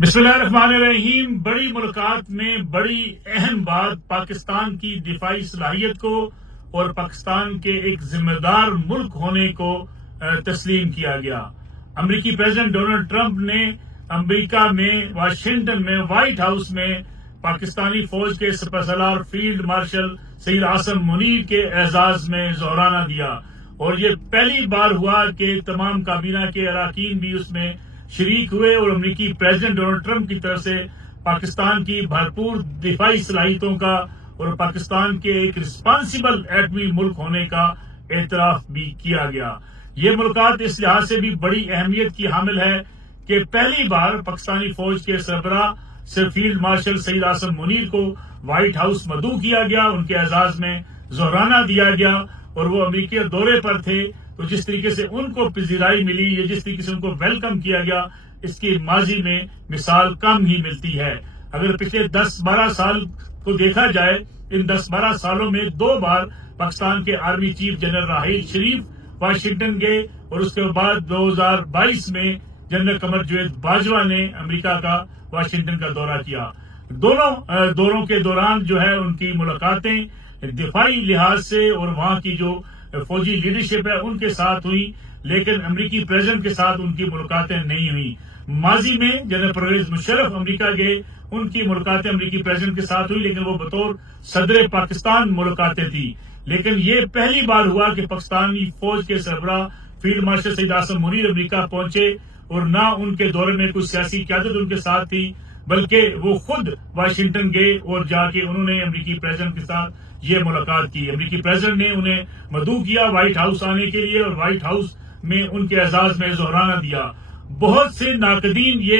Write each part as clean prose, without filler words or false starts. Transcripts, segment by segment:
बिस्मिल्लाहिर्रहमानिर्रहीम। बड़ी मुलाकात में बड़ी अहम बात पाकिस्तान की दिफाई सलाहियत को और पाकिस्तान के एक जिम्मेदार मुल्क होने को तस्लीम किया गया। अमरीकी प्रेसिडेंट डोनाल्ड ट्रंप ने अमरीका में वाशिंगटन में व्हाइट हाउस में पाकिस्तानी फौज के सिपहसालार फील्ड मार्शल सईद आसम मुनीर के एजाज में जोहराना दिया और ये पहली बार हुआ कि तमाम काबीना के अरकान भी उसमें शरीक हुए और अमरीकी प्रेसिडेंट डोनाल्ड ट्रंप की तरफ से पाकिस्तान की भरपूर दिफाई सलाहियतों का और पाकिस्तान के एक रिस्पांसिबल एटमी मुल्क होने का एतराफ भी किया गया। ये मुलाकात इस लिहाज से भी बड़ी अहमियत की हामिल है कि पहली बार पाकिस्तानी फौज के सरबराह से फील्ड मार्शल सईद आसम मुनीर को व्हाइट हाउस मदऊ किया गया, उनके एजाज में जोहराना दिया गया और वो अमरीकी दौरे पर थे। तो जिस तरीके से उनको पजीराई मिली या जिस तरीके से उनको वेलकम किया गया, इसकी माजी में मिसाल कम ही मिलती है। अगर पिछले 10-12 साल को देखा जाए, इन 10-12 सालों में 2 बार पाकिस्तान के आर्मी चीफ जनरल राहील शरीफ वाशिंगटन गए और उसके बाद 2022 में जनरल कमर जवेद बाजवा ने अमेरिका का वाशिंगटन का दौरा किया। दोनों दौरों के दौरान जो है उनकी मुलाकातें दिफाई लिहाज से और वहां की जो फौजी लीडरशिप है उनके साथ हुई, लेकिन अमरीकी प्रेसिडेंट के साथ उनकी मुलाकातें नहीं हुई। माजी में जनरल परवेज मुशर्रफ अमरीका गए, उनकी मुलाकातें अमरीकी प्रेसिडेंट के साथ हुई, लेकिन वो बतौर सदर पाकिस्तान मुलाकातें थी। लेकिन ये पहली बार हुआ कि पाकिस्तानी फौज के सरबराह फील्ड मार्शल सईद आसम मुनीर अमरीका पहुंचे और न उनके दौरे में कुछ सियासी क़यादत उनके साथ थी, बल्कि वो खुद वाशिंगटन गए और जाके उन्होंने अमरीकी प्रेसिडेंट के साथ ये मुलाकात की। अमरीकी प्रेसिडेंट ने उन्हें मदऊ किया व्हाइट हाउस आने के लिए और व्हाइट हाउस में उनके एजाज में जोहराना दिया। बहुत से नाकदीन ये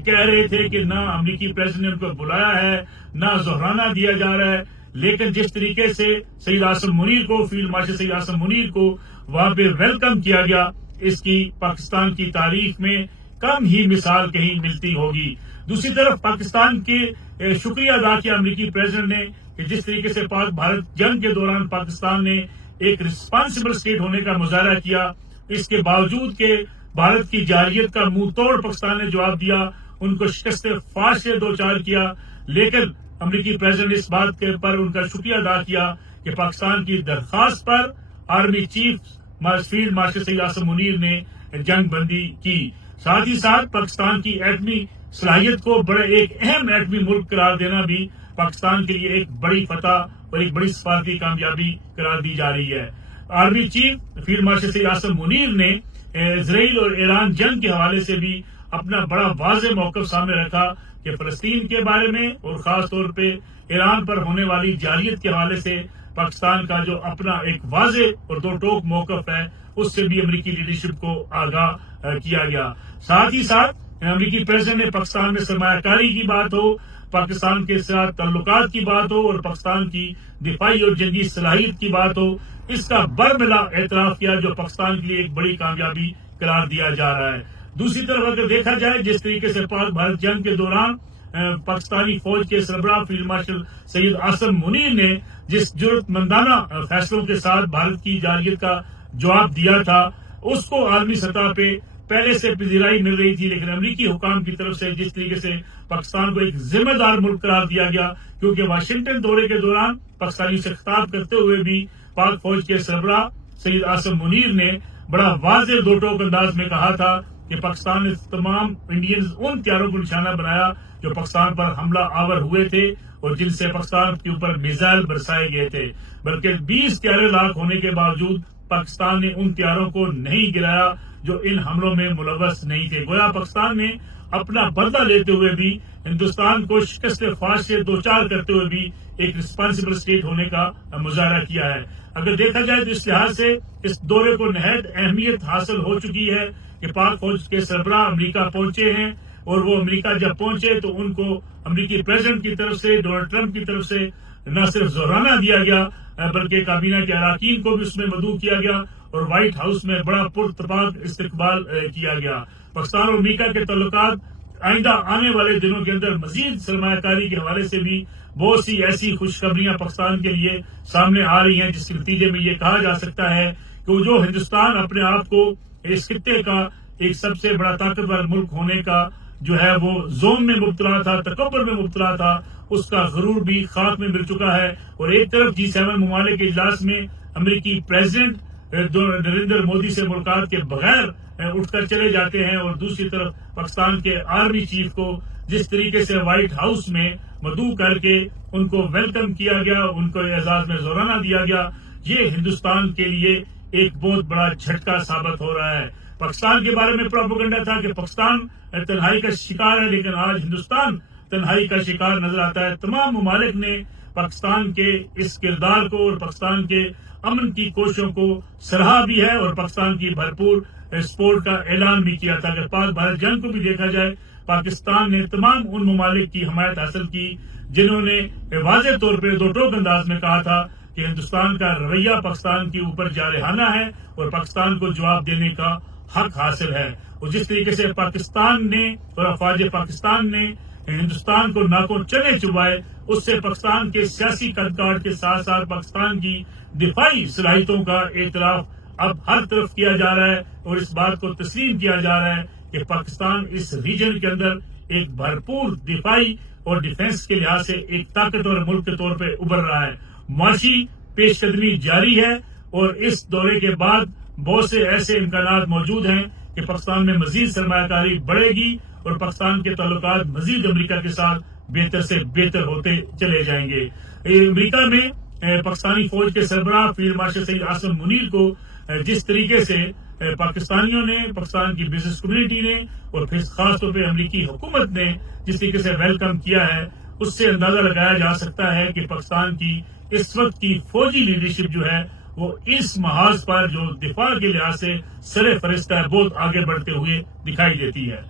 कह रहे थे कि ना अमरीकी प्रेसिडेंट ने उनको बुलाया है, ना जोहराना दिया जा रहा है, लेकिन जिस तरीके से सईद आसम मुनीर को, फील्ड मार्शल सईद आसम मुनीर को वहां पे वेलकम किया गया, इसकी पाकिस्तान की तारीख में कम ही मिसाल कहीं मिलती होगी। दूसरी तरफ पाकिस्तान के शुक्रिया अदा किया अमरीकी प्रेसिडेंट ने कि जिस तरीके से पाक भारत जंग के दौरान पाकिस्तान ने एक रिस्पांसिबल स्टेट होने का मुजाहरा किया, इसके बावजूद के भारत की जारहियत का मुंह तोड़ पाकिस्तान ने जवाब दिया, उनको शिकस्त फाश से दो चार किया। लेकिन अमरीकी प्रेसिडेंट ने इस बात के पर उनका शुक्रिया अदा किया कि पाकिस्तान की दरखास्त पर army chief field marshal Syed Asim Munir ने जंग बंदी की। साथ ही साथ पाकिस्तान की एटमी सलाहियत को बड़े एक अहम एटमी मुल्क करार देना भी पाकिस्तान के लिए एक बड़ी फतह और एक बड़ी सफारती कामयाबी करार दी जा रही है। Army chief field marshal Syed Asim Munir ने इजराइल और ईरान जंग के हवाले से भी अपना बड़ा वाज़ेह मौक़िफ़ सामने रखा कि फलस्तीन के बारे में और खास तौर पे ईरान पर होने वाली जारहियत के हवाले से पाकिस्तान का जो अपना एक वाज़ेह और दो टोक मौक़िफ़ है, उससे भी अमरीकी लीडरशिप को आगाह किया गया। साथ ही साथ अमरीकी प्रेसिडेंट ने पाकिस्तान में सरमायाकारी की बात हो, पाकिस्तान के साथ ताल्लुकात की बात हो और पाकिस्तान की दिफाई और जंगी सलाहियत की बात हो, इसका बरमिला एतराफ किया, जो पाकिस्तान के लिए एक बड़ी कामयाबी करार दिया जा रहा है। दूसरी तरफ अगर देखा जाए, जिस तरीके से पाक भारत जंग के दौरान पाकिस्तानी फौज के सरबराह फील्ड मार्शल सईद आसम मुनीर ने जिस जुर्रतमंदाना फैसलों के साथ भारत की जारहियत का जवाब दिया था, उसको आलमी सतह पे पहले से पजीराई मिल रही थी, लेकिन अमरीकी हुकाम की तरफ से जिस तरीके से पाकिस्तान को एक जिम्मेदार मुल्क करार दिया गया, क्योंकि वाशिंगटन दौरे के दौरान पाकिस्तानी से खिताब करते हुए भी पाक फौज के सरबराह सईद आसम मुनीर ने बड़ा वाज़ेह दो टोक अंदाज में कहा था कि पाकिस्तान ने तमाम इंडियंस उन त्यारों को निशाना बनाया जो पाकिस्तान पर हमला आवर हुए थे और जिनसे पाकिस्तान के ऊपर मिसाइल बरसाए गए थे, बल्कि 20 त्यारे लाख होने के बावजूद पाकिस्तान ने उन त्यारों को नहीं गिराया जो इन हमलों में मुलव्वस नहीं थे। गोया पाकिस्तान ने अपना बदला लेते हुए भी हिंदुस्तान को शिकस्त फाश से दो चार करते हुए भी एक रिस्पांसिबल स्टेट होने का मुजाहरा किया है। अगर देखा जाए तो इस लिहाज से इस दौरे को नहायत अहमियत हासिल हो चुकी है कि पाक फौज के सरबराह अमरीका पहुंचे हैं और वो अमरीका जब पहुंचे तो उनको अमरीकी प्रेसिडेंट की तरफ से, डोनाल्ड ट्रंप की तरफ से न सिर्फ जोहराना दिया गया, बल्कि काबीना के अरकान को भी उसमें मदऊ किया गया और व्हाइट हाउस में बड़ा पुरतपाक इस्तकबाल किया गया। पाकिस्तान और अमरीका के ताल्लुकात आइंदा आने वाले दिनों के अंदर मजीद सरमायाकारी के हवाले से भी बहुत सी ऐसी खुशखबरियां पाकिस्तान के लिए सामने आ रही हैं, जिसके नतीजे में ये कहा जा सकता है कि जो हिंदुस्तान अपने आप को इस खित्ते का एक सबसे बड़ा ताकतवर मुल्क होने का جو ہے وہ زوم میں مبتلا تھا، تکبر میں مبتلا تھا، اس کا غرور بھی خاک میں مل چکا ہے۔ اور ایک طرف G7 ممالک کے اجلاس میں امریکی پریزیڈنٹ نریندر مودی سے ملاقات کے بغیر اٹھ کر چلے جاتے ہیں، اور دوسری طرف پاکستان کے آرمی چیف کو جس طریقے سے وائٹ ہاؤس میں مدعو کر کے ان کو ویلکم کیا گیا، ان کو اعزاز میں زورانہ دیا گیا، یہ ہندوستان کے لیے ایک بہت بڑا جھٹکا ثابت ہو رہا ہے۔ پاکستان کے بارے میں پروپیگنڈا تھا کہ پاکستان تنہائی کا شکار ہے، لیکن آج ہندوستان تنہائی کا شکار نظر آتا ہے۔ تمام ممالک نے پاکستان کے اس کردار کو اور پاکستان کے امن کی کوششوں کو سراہا بھی ہے، اور پاکستان کی بھرپور سپورٹ کا اعلان بھی کیا تھا کہ پاک بھارت جنگ کو بھی دیکھا جائے، پاکستان نے تمام ان ممالک کی حمایت حاصل کی جنہوں نے واضح طور پہ دو ٹوک انداز میں کہا تھا کہ ہندوستان کا رویہ پاکستان کے اوپر جارحانہ ہے اور پاکستان کو جواب دینے کا حق حاصل ہے۔ اور جس طریقے سے پاکستان نے اور افواج پاکستان نے ہندوستان کو ناکوں چنے چبائے، اس سے پاکستان کے سیاسی قدکاٹ کے ساتھ ساتھ پاکستان کی دفاعی صلاحیتوں کا اعتراف اب ہر طرف کیا جا رہا ہے، اور اس بات کو تسلیم کیا جا رہا ہے کہ پاکستان اس ریجن کے اندر ایک بھرپور دفاعی اور ڈیفنس کے لحاظ سے ایک طاقتور ملک کے طور پہ ابھر رہا ہے۔ معاشی پیش قدمی جاری ہے، اور اس دورے کے بعد بہت سے ایسے امکانات موجود ہیں کہ پاکستان میں مزید سرمایہ کاری بڑھے گی اور پاکستان کے تعلقات مزید امریکہ کے ساتھ بہتر سے بہتر ہوتے چلے جائیں گے۔ امریکہ میں پاکستانی فوج کے سربراہ فیلڈ مارشل سید عاصم منیر کو جس طریقے سے پاکستانیوں نے، پاکستان کی بزنس کمیونٹی نے اور پھر خاص طور پہ امریکی حکومت نے جس طریقے سے ویلکم کیا ہے، اس سے اندازہ لگایا جا سکتا ہے کہ پاکستان کی اس وقت کی فوجی لیڈرشپ جو ہے وہ اس محاذ پر جو دفاع کے لحاظ سے سر فہرست ہے، بہت آگے بڑھتے ہوئے دکھائی دیتی ہے۔